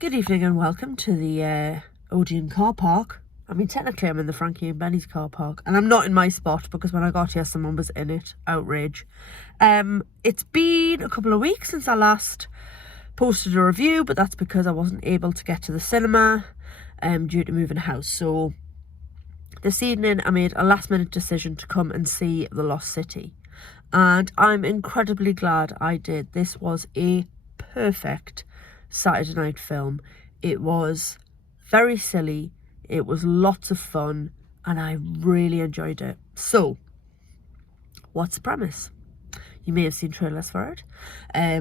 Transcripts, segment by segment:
Good evening and welcome to the Odeon car park. I mean, technically I'm in the Frankie and Benny's car park, and I'm not in my spot because when I got here someone was in it. Outrage. It's been a couple of weeks since I last posted a review, but that's because I wasn't able to get to the cinema due to moving house. So this evening I made a last minute decision to come and see The Lost City, and I'm incredibly glad I did. This was a perfect Saturday night film. It was very silly, it was lots of fun, and I really enjoyed it. So what's the premise? You may have seen trailers for it,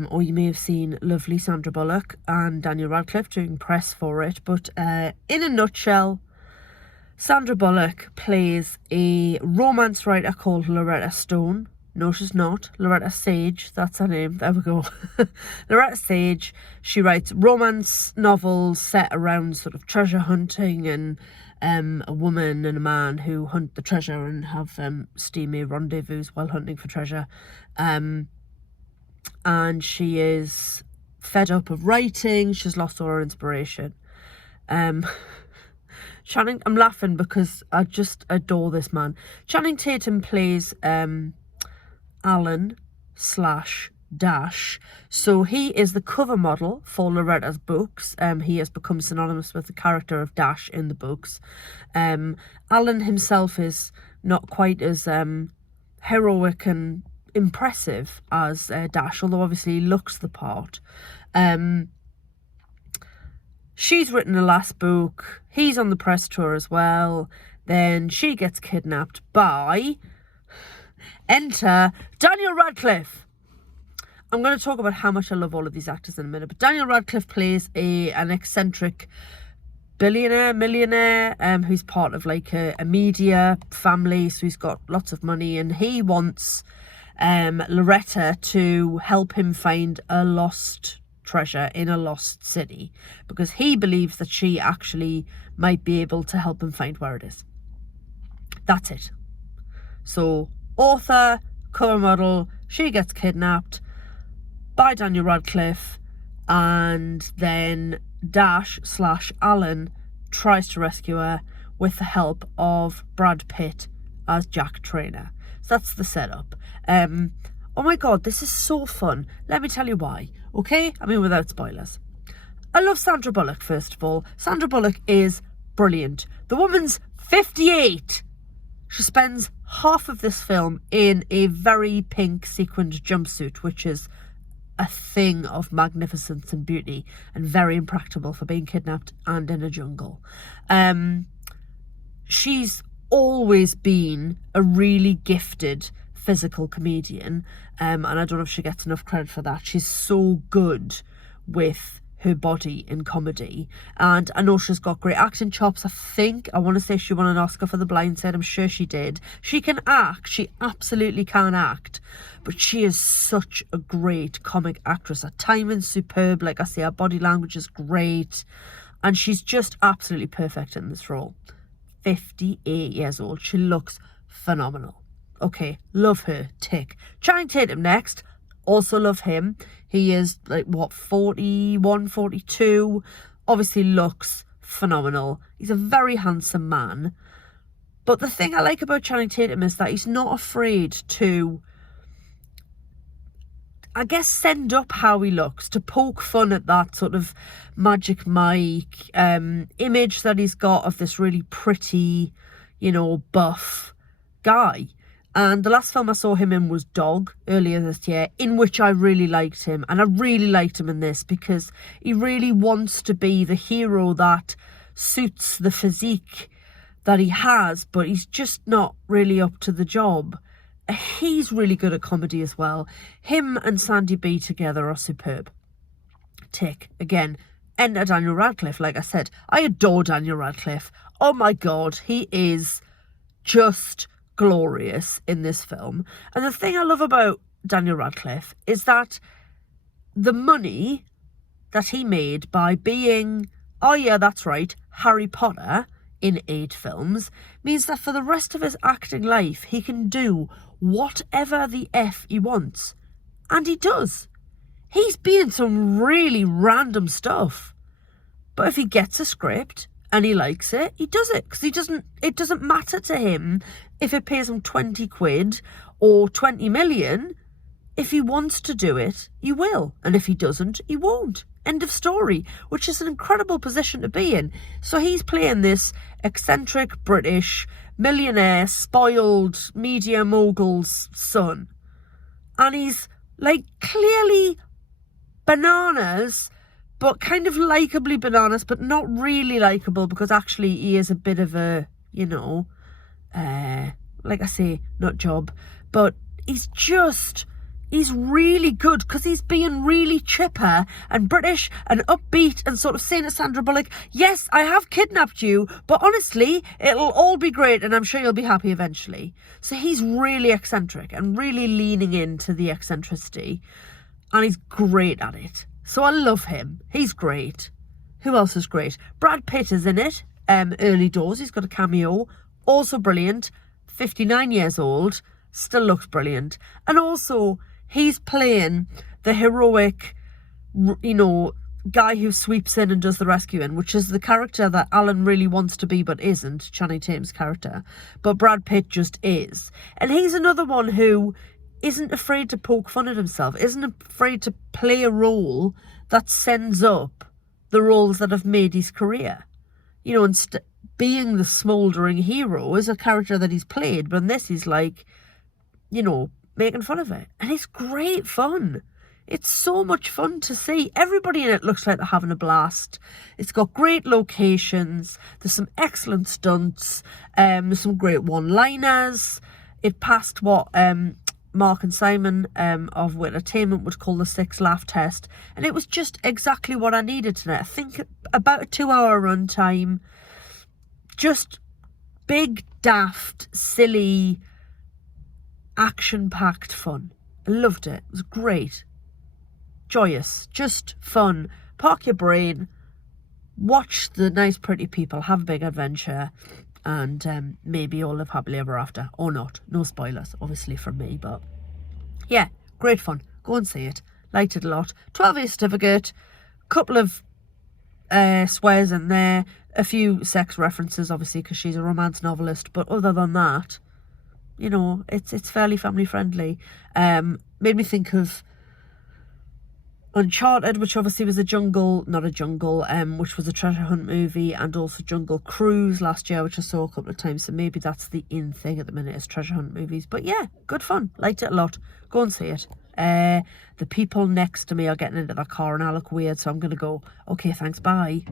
or you may have seen lovely Sandra Bullock and Daniel Radcliffe doing press for it, but in a nutshell, Sandra Bullock plays a romance writer called Loretta Stone. No, she's not. Loretta Sage, that's her name. There we go. Loretta Sage. She writes romance novels set around sort of treasure hunting and a woman and a man who hunt the treasure and have steamy rendezvous while hunting for treasure. And she is fed up of writing. She's lost all her inspiration. Channing, I'm laughing because I just adore this man. Channing Tatum plays Alan / Dash. So he is the cover model for Loretta's books. He has become synonymous with the character of Dash in the books. Alan himself is not quite as heroic and impressive as Dash, although obviously he looks the part. She's written the last book. He's on the press tour as well. Then she gets kidnapped by... Enter Daniel Radcliffe. I'm going to talk about how much I love all of these actors in a minute, but Daniel Radcliffe plays an eccentric millionaire who's part of like a media family, so he's got lots of money, and he wants Loretta to help him find a lost treasure in a lost city because he believes that she actually might be able to help him find where it is. That's it. So author, cover model, she gets kidnapped by Daniel Radcliffe, and then Dash / Alan tries to rescue her with the help of Brad Pitt as Jack Trainer. So that's the setup. Oh my god, this is so fun. Let me tell you why, okay? I mean, without spoilers. I love Sandra Bullock, first of all. Sandra Bullock is brilliant. The woman's 58. She spends half of this film in a very pink sequined jumpsuit, which is a thing of magnificence and beauty and very impractical for being kidnapped and in a jungle. She's always been a really gifted physical comedian, and I don't know if she gets enough credit for that. She's so good with her body in comedy, and I know she's got great acting chops. I want to say she won an Oscar for The Blind Side. I'm sure she did. She can act, she absolutely can act, but she is such a great comic actress. Her timing's superb, like I say, her body language is great, and she's just absolutely perfect in this role. 58 years old, she looks phenomenal. Okay, love her, tick. Channing Tatum next. Also love him. He is like, what, 41, 42. Obviously looks phenomenal. He's a very handsome man. But the thing I like about Channing Tatum is that he's not afraid to, I guess, send up how he looks, to poke fun at that sort of Magic Mike image that he's got of this really pretty, buff guy. And the last film I saw him in was Dog earlier this year, in which I really liked him. And I really liked him in this because he really wants to be the hero that suits the physique that he has, but he's just not really up to the job. He's really good at comedy as well. Him and Sandy B together are superb. Tick. Again, enter Daniel Radcliffe. Like I said, I adore Daniel Radcliffe. Oh my God, he is just glorious in this film. And the thing I love about Daniel Radcliffe is that the money that he made by being, oh yeah, that's right, Harry Potter in 8 films means that for the rest of his acting life he can do whatever the F he wants. And he does. He's been in some really random stuff. But if he gets a script and he likes it, he does it, because it doesn't matter to him if it pays him 20 quid or 20 million. If he wants to do it, he will. And if he doesn't, he won't. End of story, which is an incredible position to be in. So he's playing this eccentric British millionaire, spoiled media mogul's son. And he's like clearly bananas, but kind of likeably bananas, but not really likeable, because actually he is a bit of a, like I say, nut job. But he's really good, because he's being really chipper and British and upbeat and sort of saying to Sandra Bullock, yes, I have kidnapped you, but honestly, it'll all be great and I'm sure you'll be happy eventually. So he's really eccentric and really leaning into the eccentricity, and he's great at it. So I love him. He's great. Who else is great? Brad Pitt is in it. Early doors. He's got a cameo. Also brilliant. 59 years old. Still looks brilliant. And also, he's playing the heroic, guy who sweeps in and does the rescuing, which is the character that Alan really wants to be but isn't, Channing Tatum's character. But Brad Pitt just is. And he's another one who isn't afraid to poke fun at himself, isn't afraid to play a role that sends up the roles that have made his career. And being the smouldering hero is a character that he's played, but in this he's like, making fun of it. And it's great fun. It's so much fun to see. Everybody in it looks like they're having a blast. It's got great locations. There's some excellent stunts. There's some great one-liners. It passed what Mark and Simon of Wittertainment would call the 6 laugh test. And it was just exactly what I needed tonight. I think about a 2-hour runtime. Just big, daft, silly, action-packed fun. I loved it. It was great. Joyous. Just fun. Park your brain. Watch the nice, pretty people have a big adventure. And maybe all live happily ever after. Or not. No spoilers, obviously, from me. But yeah, great fun. Go and see it. Liked it a lot. 12-year certificate. Couple of swears in there. A few sex references, obviously, because she's a romance novelist. But other than that, it's fairly family friendly. Made me think of Uncharted, which obviously was which was a treasure hunt movie, and also Jungle Cruise last year, which I saw a couple of times. So maybe that's the in thing at the minute, is treasure hunt movies. But yeah, good fun. Liked it a lot. Go and see it. The people next to me are getting into their car and I look weird, so I'm going to go, okay, thanks, bye.